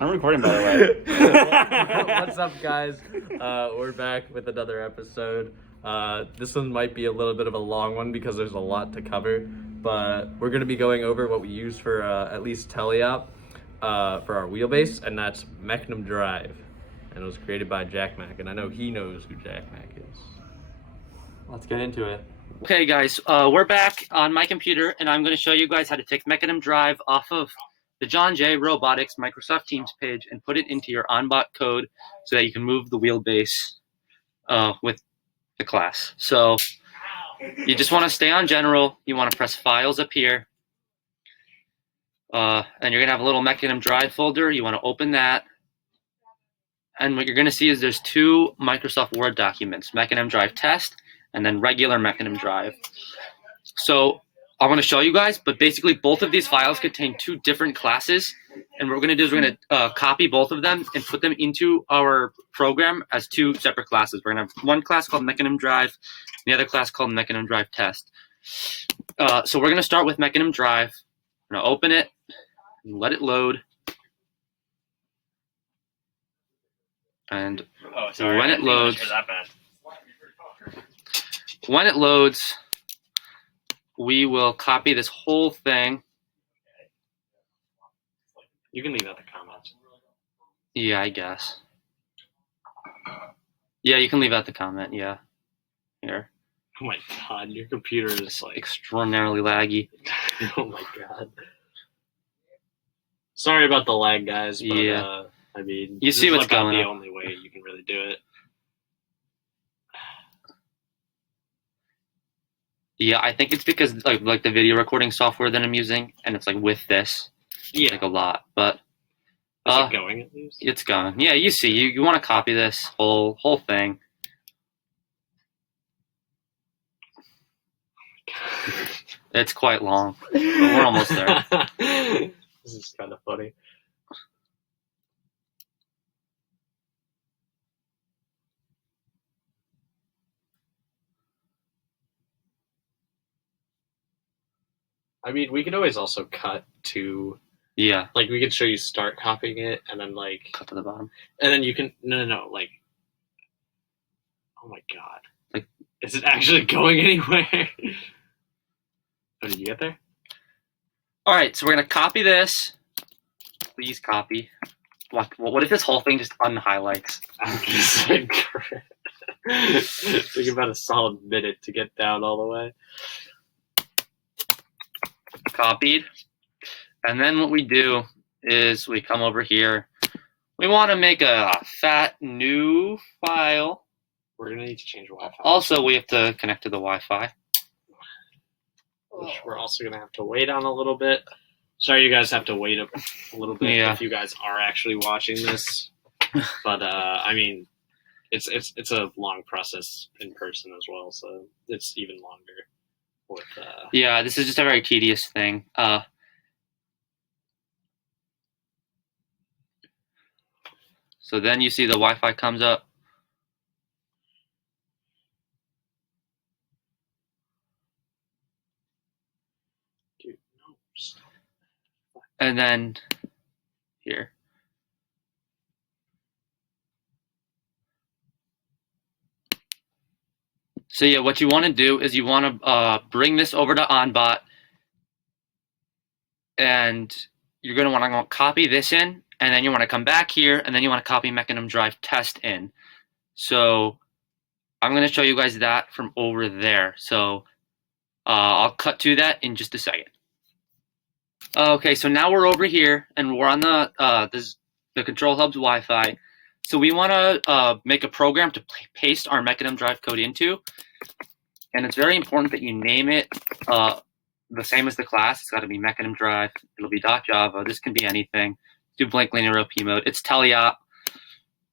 I'm recording, by the way. What's up, guys? We're back with another episode. This one might be a little bit of a long one because there's a lot to cover, but we're going to be going over what we use for at least teleop for our wheelbase, and that's Mecanum Drive. And it was created by Jack Mac, and I know he knows who Jack Mac is. Let's get into it. Okay, guys, we're back on my computer, and I'm going to show you guys how to take Mecanum Drive off of the John Jay Robotics Microsoft Teams page and put it into your onbot code so that you can move the wheelbase with the class. So you just want to stay on General. You want to press Files up here, and you're going to have a little Mecanum Drive folder. You want to open that. And what you're going to see is there's two Microsoft Word documents, Mecanum Drive Test and then regular Mecanum Drive. So I want to show you guys, but basically both of these files contain two different classes. And what we're going to do is we're going to copy both of them and put them into our program as two separate classes. We're going to have one class called Mecanum Drive, and the other class called Mecanum Drive Test. So we're going to start with Mecanum Drive. I'm going to open it and let it load. And when it loads, we will copy this whole thing. You can leave out the comments. Yeah, I guess. Yeah, you can leave out the comment. Yeah. Here. Oh my god, your computer is like Extraordinarily laggy. oh my god. Sorry about the lag, guys, but Yeah. I mean, You see what's about going the on. only way you can really do it. Yeah, I think it's because like the video recording software that I'm using, and it's like with this, Yeah. like a lot. But Is it going at least? it's gone. Yeah, you see, you want to copy this whole thing. It's quite long. But we're almost there. This is kind of funny. I mean, we could always also cut to, Yeah, like, we could show you start copying it, and then, like, cut to the bottom. and then you can, no, like, oh my god. Like, is it actually going anywhere? Oh, did you get there? All right, so we're gonna copy this. Please copy. What if this whole thing just unhighlights? I'm just like, took about a solid minute to get down all the way. Copied. And then what we do is we come over here. We want to make a fat new file. We're gonna need to change Wi-Fi. Also, we have to connect to the Wi-Fi. Which we're also gonna have to wait on a little bit. Sorry, you guys have to wait a little bit Yeah. if you guys are actually watching this. But I mean, it's a long process in person as well, so it's even longer. With Yeah, this is just a very tedious thing. So then you see the Wi-Fi comes up. dude, no, stop. And then here. So yeah, what you want to do is you want to bring this over to OnBot, and you're going to want to copy this in, and then you want to come back here, and then you want to copy Mecanum Drive Test in. So I'm going to show you guys that from over there. So I'll cut to that in just a second. Okay, so now we're over here, and we're on the Control Hub's Wi-Fi. So we want to make a program to paste our Mecanum Drive code into, and it's very important that you name it the same as the class. It's got to be Mecanum Drive. It'll be .java. This can be anything. Do blank linear OP mode. It's teleop.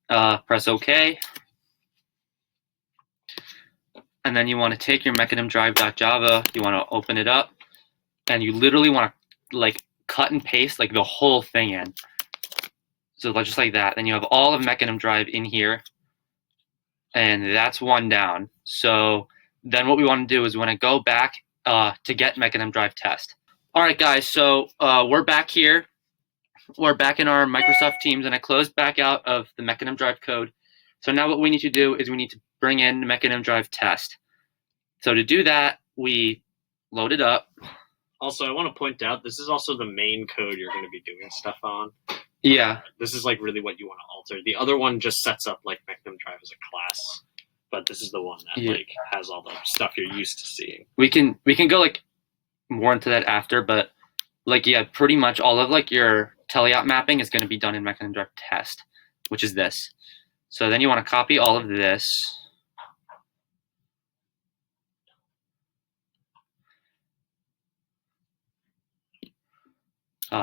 Press OK. And then you want to take your Mecanum Drive.java. You want to open it up, and you literally want to like cut and paste like the whole thing in. So just like that. Then you have all of Mecanum Drive in here, and that's one down. So then what we want to do is we want to go back to get Mecanum Drive Test. All right, guys, so we're back here. we're back in our Microsoft Teams, and I closed back out of the Mecanum Drive code. So now what we need to do is we need to bring in the Mecanum Drive test. So to do that, we load it up. Also, I want to point out this is also the main code you're going to be doing stuff on. Yeah. This is like really what you want to alter. The other one just sets up like Mecanum Drive as a class, but this is the one that like has all the stuff you're used to seeing. We can go like more into that after, but like yeah, pretty much all of like your teleop mapping is going to be done in Mecanum Drive test, which is this. So then you want to copy all of this.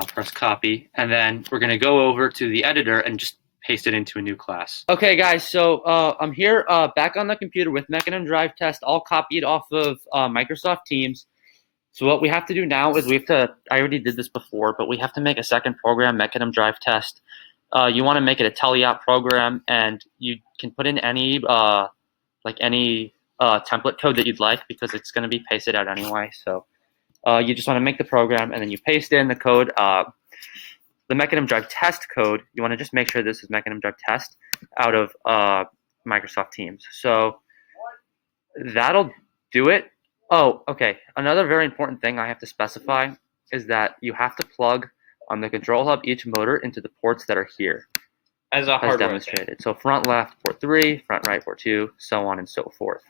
Press copy, and then we're going to go over to the editor and just paste it into a new class. Okay, guys, so I'm here back on the computer with Mecanum Drive test, all copied off of Microsoft Teams. So what we have to do now is we have to, I already did this before, but we have to make a second program, Mecanum Drive test. You want to make it a teleop program, and you can put in any template code that you'd like, because it's going to be pasted out anyway. So you just want to make the program, and then you paste in the code, the Mecanum Drive test code. You want to just make sure this is Mecanum Drive test out of Microsoft Teams. So that'll do it. Oh, okay. Another very important thing I have to specify is that you have to plug on the control hub each motor into the ports that are here, As a hardware demonstrated. So front left, port 3, front right, port 2, so on and so forth,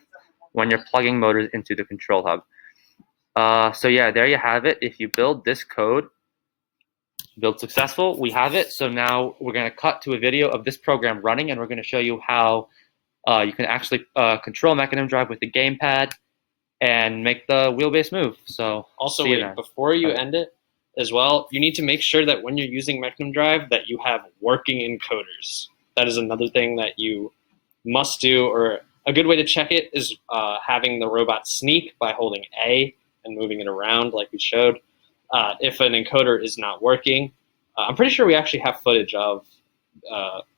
when you're plugging motors into the control hub. So yeah, there you have it. If you build this code, build successful, we have it. So now we're going to cut to a video of this program running, and we're going to show you how you can actually control Mecanum Drive with the gamepad and make the wheelbase move. So Also, wait, before you end it as well, you need to make sure that when you're using Mecanum Drive that you have working encoders. That is another thing that you must do, or a good way to check it is having the robot sneak by holding A and moving it around like we showed. If an encoder is not working, I'm pretty sure we actually have footage of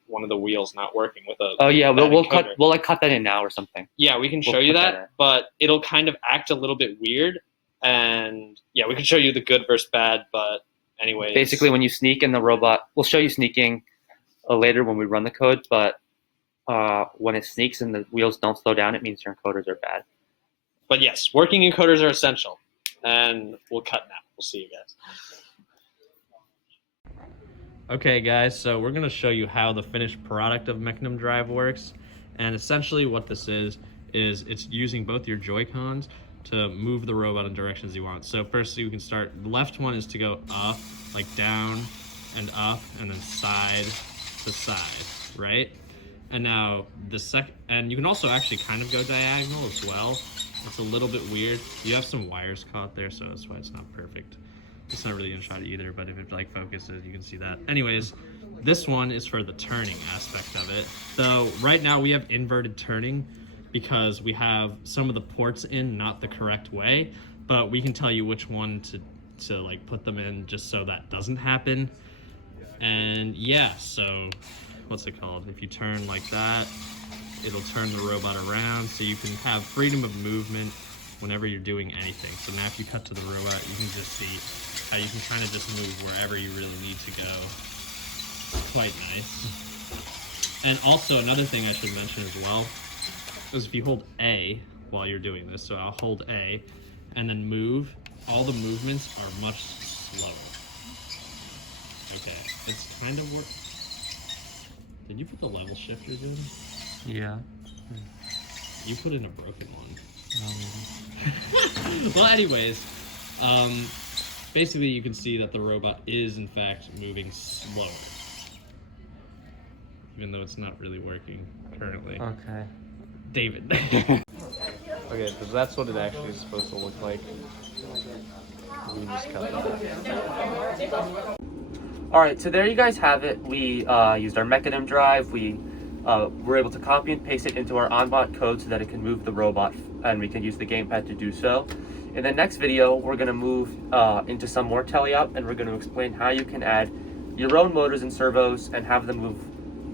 one of the wheels not working with a. Oh yeah, we'll cut that in now or something. Yeah, we can show you that, but it'll kind of act a little bit weird. And yeah, we can show you the good versus bad, but anyways. Basically, when you sneak in the robot, we'll show you sneaking later when we run the code, but when it sneaks and the wheels don't slow down, it means your encoders are bad. But yes, working encoders are essential. And we'll cut now. We'll see you guys. Okay guys, so we're going to show you how the finished product of Mecanum Drive works. And essentially what this is it's using both your Joy-Cons to move the robot in directions you want. So first you can start, the left one is to go up, like down and up, and then side to side, right? And now and you can also actually kind of go diagonal as well. It's a little bit weird. You have some wires caught there, so that's why it's not perfect. It's not really in shot either, but if it like focuses, you can see that. Anyways, this one is for the turning aspect of it. So right now we have inverted turning because we have some of the ports in not the correct way, but we can tell you which one to like put them in just so that doesn't happen. And yeah, so what's it called? If you turn like that, it'll turn the robot around, so you can have freedom of movement whenever you're doing anything. So now if you cut to the robot, you can just see how you can kind of just move wherever you really need to go. Quite nice. And also another thing I should mention as well is if you hold A while you're doing this, so I'll hold A and then move, all the movements are much slower. Okay, it's kind of work. Did you put the level shifters in? Yeah. You put in a broken one. Well, anyways, basically you can see that the robot is in fact moving slower, even though it's not really working currently. Okay. David. Okay, so that's what it actually is supposed to look like. We just cut it. All right, so there you guys have it. We used our Mecanum Drive. We were able to copy and paste it into our onbot code so that it can move the robot, and we can use the gamepad to do so. In the next video, we're going to move into some more teleop, and we're going to explain how you can add your own motors and servos and have them move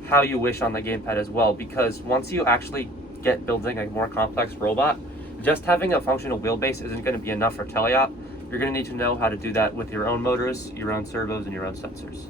how you wish on the gamepad as well. Because once you actually get building a more complex robot, just having a functional wheelbase isn't going to be enough for teleop. You're going to need to know how to do that with your own motors, your own servos, and your own sensors.